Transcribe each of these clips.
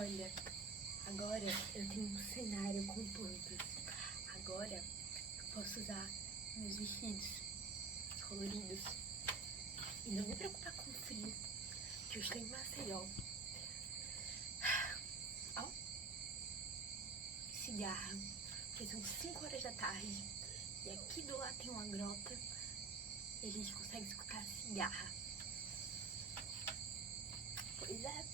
Olha, agora eu tenho um cenário com plantas. Agora eu posso usar meus vestidos coloridos e não me preocupar com o frio, que eu estou em Maceió. Ó, cigarra, porque são 5 horas da tarde e aqui do lado tem uma grota e a gente consegue escutar a cigarra. Pois é,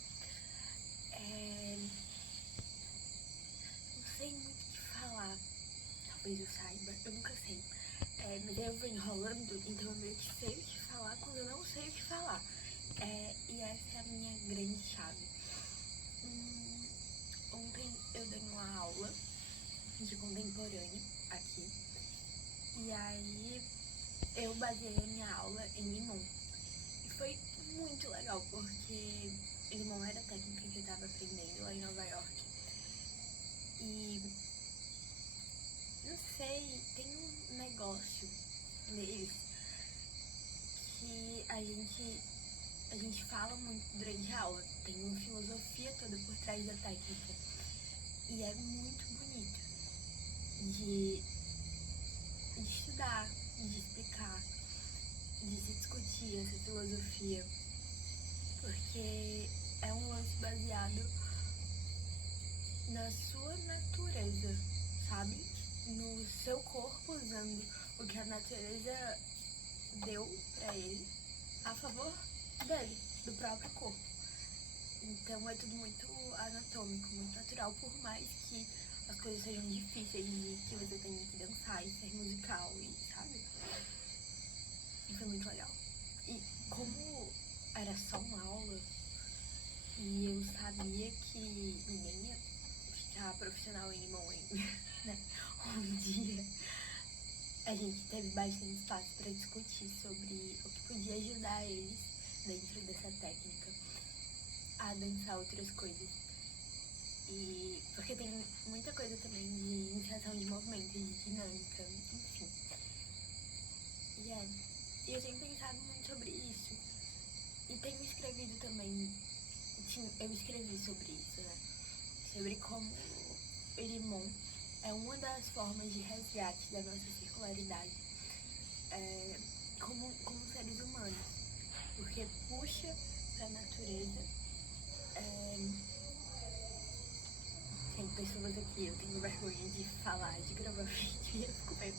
não sei muito o que falar. Talvez eu saiba, eu nunca sei. Mas eu vou enrolando, então eu meio que sei o que falar quando eu não sei o que falar. E essa é a minha grande chave. Ontem eu dei uma aula de contemporâneo aqui. E aí eu baseei a minha aula em Limão. E foi muito legal, porque Limão era a técnica que eu tava aprendendo lá em Nova York. E não sei, tem um negócio neles que a gente fala muito durante a aula. Tem uma filosofia toda por trás da técnica. E é muito bonito de estudar, de explicar, de se discutir essa filosofia. Porque é um lance baseado na sua natureza, sabe? No seu corpo, usando o que a natureza deu pra ele a favor dele, do próprio corpo. Então é tudo muito anatômico, muito natural, por mais que as coisas sejam difíceis e que você tenha que dançar e ser musical, e sabe? E foi muito legal. E como era só uma aula e eu sabia que ninguém ia ficar profissional em Limão, né? Um dia a gente teve bastante espaço para discutir sobre o que podia ajudar eles dentro dessa técnica a dançar outras coisas. E porque tem muita coisa também de iniciação de movimento, de dinâmica, enfim. E eu tenho pensado muito sobre isso. E tenho escrevido também, eu escrevi sobre isso, né? Sobre como o Limão é uma das formas de resgate da nossa circularidade como seres humanos. Porque puxa pra natureza. Tem pessoas aqui, eu tenho vergonha de falar, de gravar vídeo e eu fico meio...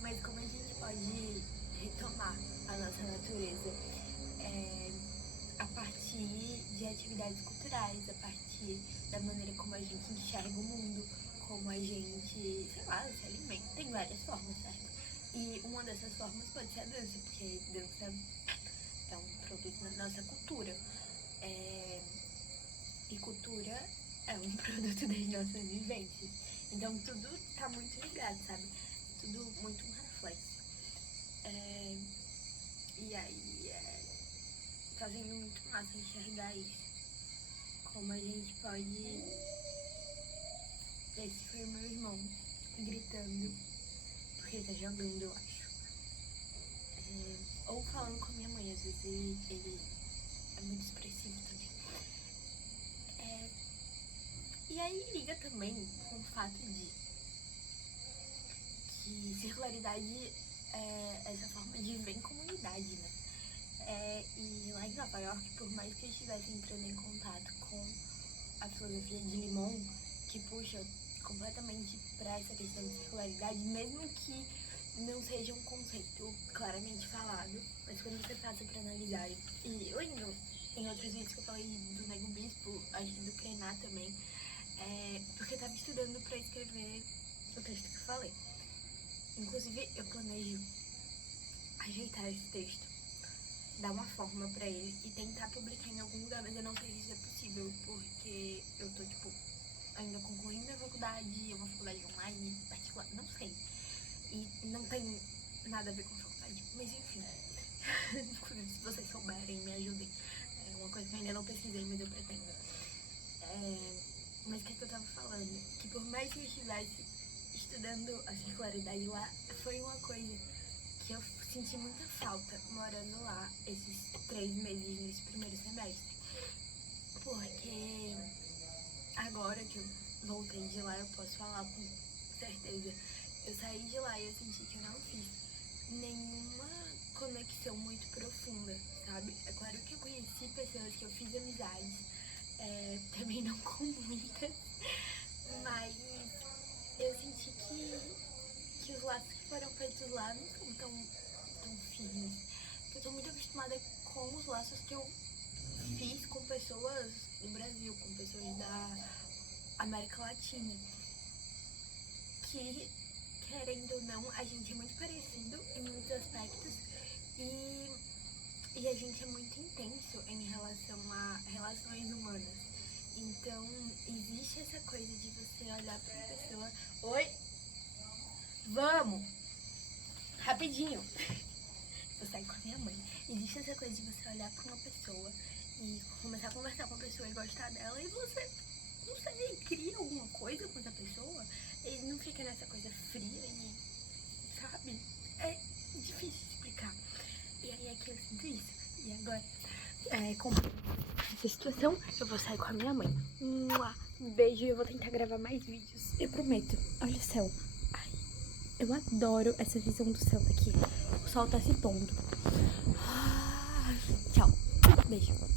Mas como a gente pode retomar a nossa natureza a partir de atividades culturais, a partir da maneira como a gente enxerga o mundo, como a gente, sei lá, se alimenta. Tem várias formas, certo? E uma dessas formas pode ser a dança, porque dança é um produto da nossa cultura. E cultura é um produto das nossas vivências. Então tudo tá muito ligado, sabe? Tudo muito um reflexo. E aí tá sendo muito massa enxergar isso. Como a gente pode... Esse foi o meu irmão gritando, porque ele tá jogando, eu acho. Ou falando com a minha mãe, às vezes ele é muito expressivo também. E aí liga também com o fato de que circularidade é essa forma de viver em comunidade, né? E lá em Nova York, por mais que eu estivesse entrando em contato com a filosofia de Limão, que puxa completamente para essa questão de circularidade, mesmo que não seja um conceito claramente falado, mas quando você passa para analisar, e lembro em outros vídeos que eu falei do Nego Bispo, acho que do Krená também, porque eu tava estudando para escrever o texto que eu falei. Inclusive, eu planejo ajeitar esse texto, dar uma forma pra ele e tentar publicar em algum lugar, mas eu não sei se isso é possível, porque eu tô, ainda concluindo a faculdade, uma faculdade online, particular, não sei. E não tem nada a ver com faculdade, mas enfim. Inclusive, se vocês souberem, me ajudem. É uma coisa que eu ainda não pesquisei, mas eu pretendo. Mas o que eu tava falando? Que por mais que eu estivesse estudando a circularidade lá, foi uma coisa que eu senti muita falta morando lá esses 3 meses nesse primeiro semestre. Porque agora que eu voltei de lá, eu posso falar com certeza. Eu saí de lá e eu senti que eu não fiz nenhuma conexão muito profunda, sabe? É claro que eu conheci pessoas, que eu fiz amizades, também não com muitas, mas eu senti que os laços que foram feitos lá não são tão firmes. Eu tô muito acostumada com os laços que eu fiz com pessoas do Brasil, com pessoas da América Latina, que, querendo ou não, a gente é muito parecido em muitos aspectos e a gente é muito intenso em relação a relações humanas. Então, existe essa coisa de você olhar pra uma pessoa... Oi? Vamos! Rapidinho! Vou sair com a minha mãe. Existe essa coisa de você olhar pra uma pessoa e começar a conversar com a pessoa e gostar dela, e você, não sei, cria alguma coisa com essa pessoa, e não fica nessa coisa fria e, sabe? É difícil de explicar. E aí é que eu sinto isso. E agora, com essa situação, eu vou sair com a minha mãe. Beijo, e eu vou tentar gravar mais vídeos. Eu prometo. Olha o céu. Ai, eu adoro essa visão do céu daqui. O sol tá se pondo. Tchau. Beijo.